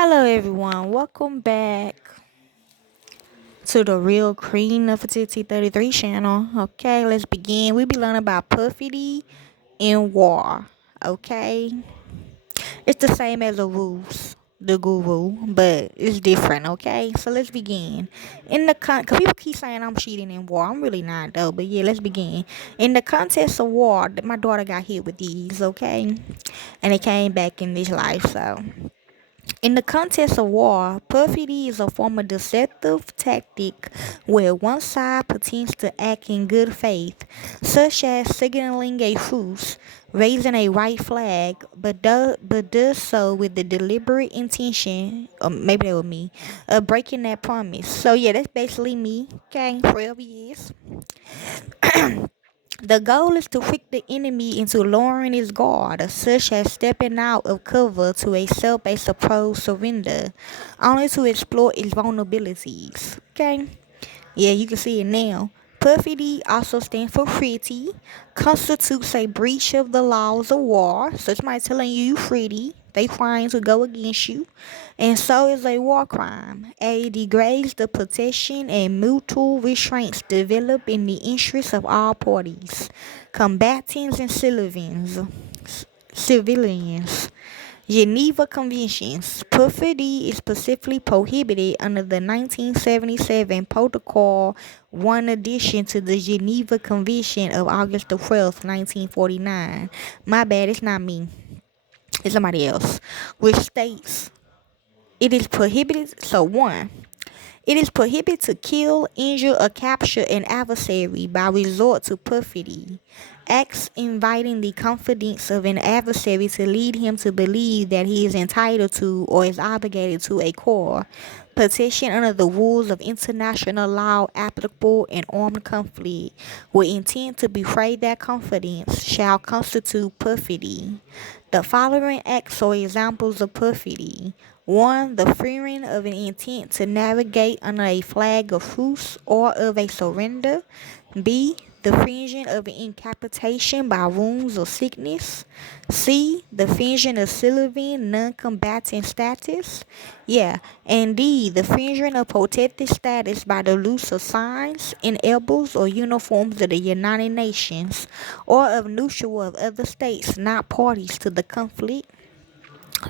Hello everyone, welcome back to the Real Queen Nefertiti 33 channel. Okay, let's begin. We be learning about perfidy and war. Okay, it's the same as the rules, the guru, but it's different. Okay, so let's begin. Cause people keep saying I'm cheating in war. I'm really not though. But yeah, let's begin. In the context of war, my daughter got hit with these. Okay, and it came back in this life. So. In the context of war, perfidy is a form of deceptive tactic where one side pretends to act in good faith, such as signaling a truce, raising a white flag, but does so with the deliberate intention, or maybe that was me, of breaking that promise. So yeah, that's basically me. Okay, 12 years. The goal is to trick the enemy into lowering his guard, such as stepping out of cover to accept a supposed surrender, only to exploit its vulnerabilities. Okay? Yeah, you can see it now. Perfidy also stands for pretty, constitutes a breach of the laws of war. So somebody telling you pretty, they trying to go against you. And so is a war crime. A degrades the protection and mutual restraints developed in the interests of all parties, combatants and civilians. Geneva Conventions. Perfidy is specifically prohibited under the 1977 Protocol 1 addition to the Geneva Convention of August the 12th, 1949. My bad, it's not me. It's somebody else. Which states it is prohibited. So, 1. It is prohibited to kill, injure, or capture an adversary by resort to perfidy. Acts inviting the confidence of an adversary to lead him to believe that he is entitled to or is obligated to a core. Protection under the rules of international law applicable in armed conflict, with intent to betray that confidence, shall constitute perfidy. The following acts are examples of perfidy. 1. The fearing of an intent to navigate under a flag of truce or of a surrender. B. The finging of an incapacitation by wounds or sickness. C. The finging of Sylvan non-combatant status. Yeah. And D. The finging of protected status by the use of signs, elbows, or uniforms of the United Nations or of neutral of other states not parties to the conflict.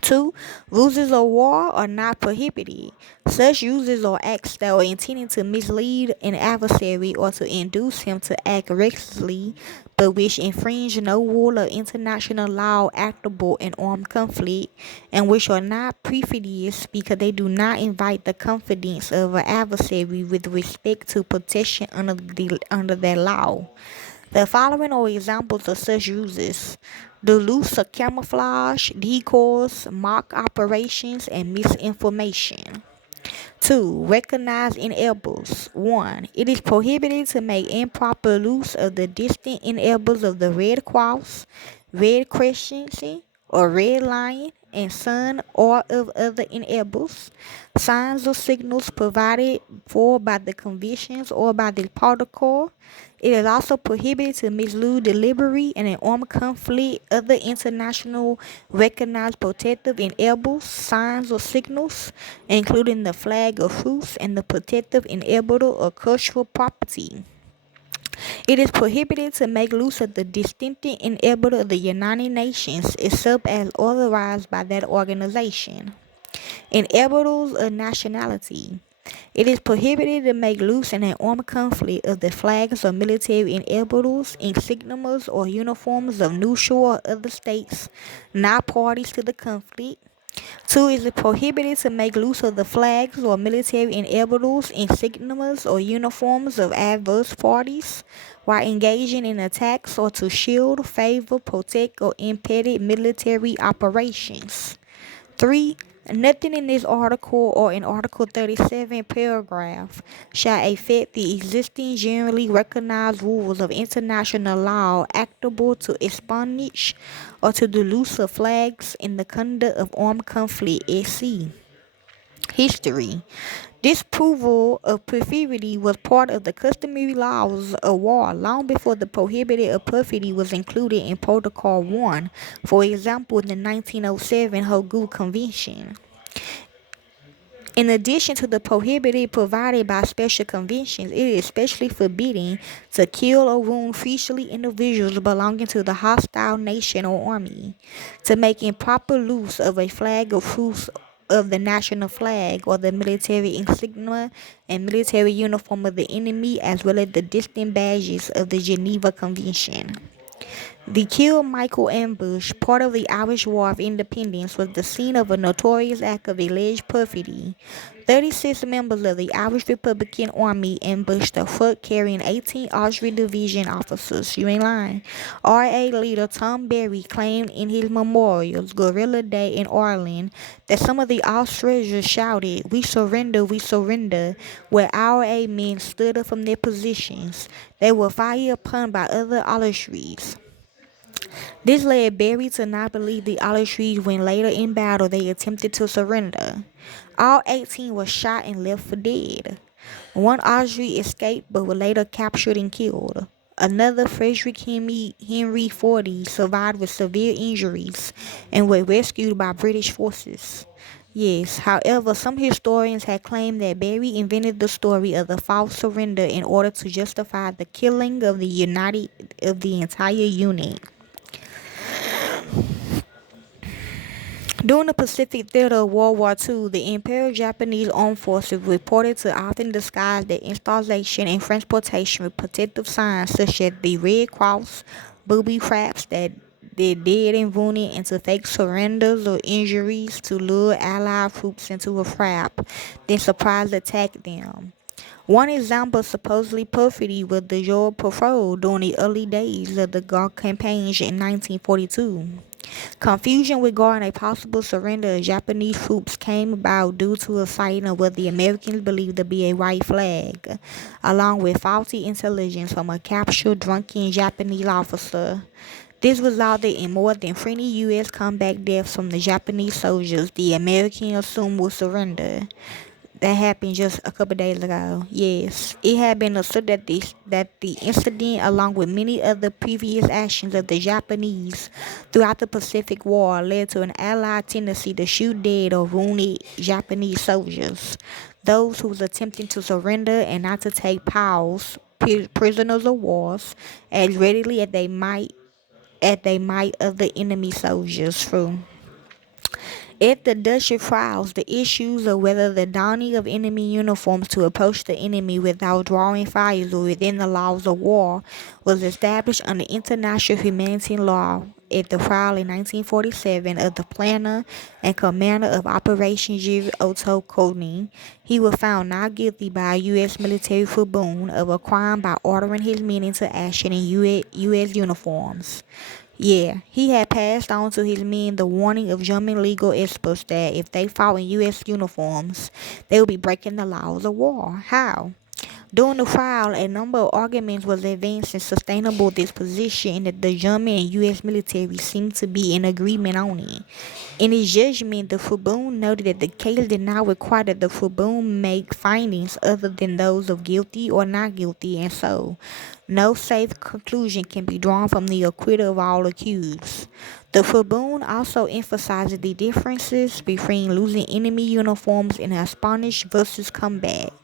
2. Ruses of war are not prohibited. Such uses or acts that are intended to mislead an adversary or to induce him to act recklessly, but which infringe no rule of international law applicable in armed conflict, and which are not perfidious because they do not invite the confidence of an adversary with respect to protection under that law. The following are examples of such uses: the use of camouflage, decoys, mock operations, and misinformation. 2. Recognize enables. 1. It is prohibited to make improper use of the distant enables of the Red Cross, Red Crescent, or Red Lion and Sun, or of other enables, signs or signals provided for by the conventions or by the protocol. It is also prohibited to mislead delivery in an armed conflict other international recognized protective enables, signs or signals, including the flag of truce and the protective enable or cultural property. It is prohibited to make use of the distinctive enable of the United Nations except as authorized by that organization. Enables of nationality. It is prohibited to make use in an armed conflict of the flags or military enables, insignias, or uniforms of neutral or other states not parties to the conflict. 2. It is prohibited to make use of the flags or military enables, insignias, or uniforms of adverse parties while engaging in attacks or to shield, favor, protect, or impede military operations. 3. Nothing in this article or in Article 37, paragraph, shall affect the existing generally recognized rules of international law applicable to espionage or to the use of flags in the conduct of armed conflict at sea. History. Disapproval of perfidy was part of the customary laws of war long before the prohibition of perfidy was included in Protocol 1, for example, in the 1907 Hague Convention. In addition to the prohibited provided by special conventions, it is especially forbidden to kill or wound officially individuals belonging to the hostile nation or army, to make improper use of a flag of truce of the national flag or the military insignia and military uniform of the enemy, as well as the distinct badges of the Geneva Convention. The Kill Michael ambush, part of the Irish War of Independence, was the scene of a notorious act of alleged perfidy. 36 members of the Irish Republican Army ambushed a foot carrying 18 Austrian division officers. You ain't lying. RA leader Tom Berry claimed in his memorials, Guerrilla Day in Ireland, that some of the Austrians shouted, "We surrender, we surrender," where RA men stood up from their positions. They were fired upon by other Austrians. This led Berry to not believe the Austrians when later in battle they attempted to surrender. All 18 were shot and left for dead. One Austrian escaped but was later captured and killed. Another, Frederick Henry 40, survived with severe injuries and was rescued by British forces. Yes, however, some historians had claimed that Berry invented the story of the false surrender in order to justify the killing of the entire unit. During the Pacific Theater of World War II, the Imperial Japanese Armed Forces reported to often disguise their installation and transportation with protective signs such as the Red Cross, booby traps that did dead and wounded, into fake surrenders or injuries to lure Allied troops into a trap, then surprise attack them. One example of supposedly perfidy was the Joel Parole during the early days of the Gulf campaigns in 1942. Confusion regarding a possible surrender of Japanese troops came about due to a sighting of what the Americans believed to be a white flag, along with faulty intelligence from a captured drunken Japanese officer. This resulted in more than 20 U.S. combat deaths from the Japanese soldiers the Americans assumed would surrender. That happened just a couple days ago. Yes, it had been asserted that the incident, along with many other previous actions of the Japanese throughout the Pacific War, led to an Allied tendency to shoot dead or wounded Japanese soldiers, those who was attempting to surrender, and not to take prisoners of war, as readily as they might of the enemy soldiers. True. At the Dutch trials, the issues of whether the donning of enemy uniforms to approach the enemy without drawing fires or within the laws of war was established under international humanitarian law at the trial in 1947 of the planner and commander of Operation Jerry Otto Koenig. He was found not guilty by a U.S. military tribune of a crime by ordering his men into action in U.S. uniforms. Yeah, he had passed on to his men the warning of German legal experts that if they fought in U.S. uniforms, they would be breaking the laws of war. How? During the trial, a number of arguments was advanced in sustainable this position, and that the German and U.S. military seemed to be in agreement on it. In his judgment, the tribune noted that the case did not require that the tribune make findings other than those of guilty or not guilty, and so no safe conclusion can be drawn from the acquittal of all accused. The tribune also emphasizes the differences between losing enemy uniforms in espionage versus combat.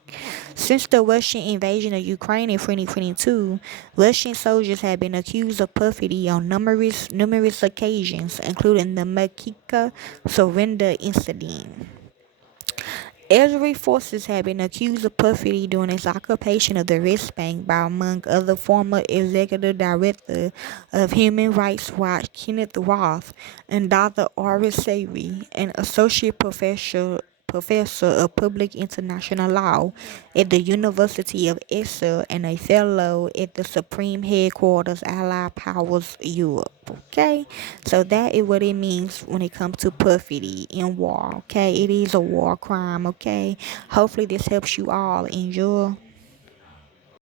Since the Russian invasion of Ukraine in 2022, Russian soldiers have been accused of perfidy on numerous occasions, including the Makika surrender incident. Israeli forces have been accused of perfidy during its occupation of the West Bank by, among other, former executive director of Human Rights Watch Kenneth Roth and Dr. Aris Sari, an associate professor of public international law at the University of Exeter and a fellow at the Supreme Headquarters Allied Powers Europe. Okay, so that is what it means when it comes to perfidy in war. Okay, it is a war crime. Okay, hopefully this helps you all. Enjoy.